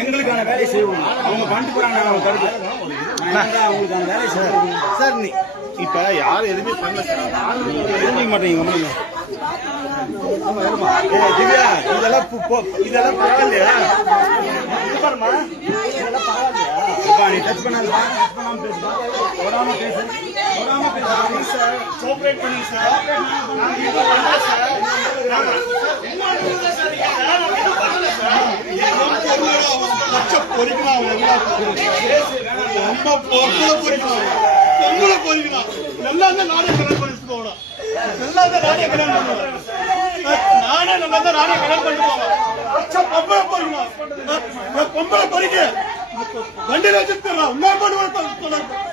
எங்களுக்கான வேலை செய்வோம். அவங்க பண்ணிட்டு போறாங்க, அவங்க கருத்து அவங்களுக்கான வேலை செய்வோம் சார். நீ இப்ப யாரும் எதுவுமே பண்ணல சார், தெரிஞ்சுக்க மாட்டேங்க. திவ்யா, இதெல்லாம் பரவாயில்லையா? பாருமா, இதெல்லாம் பரவாயில்லையா? நீ டச் பண்ணாதா, ஓடாம பேசு, சார். கோஆபரேட் பண்ணுங்க சார். வண்டியில வச்சிருக்கா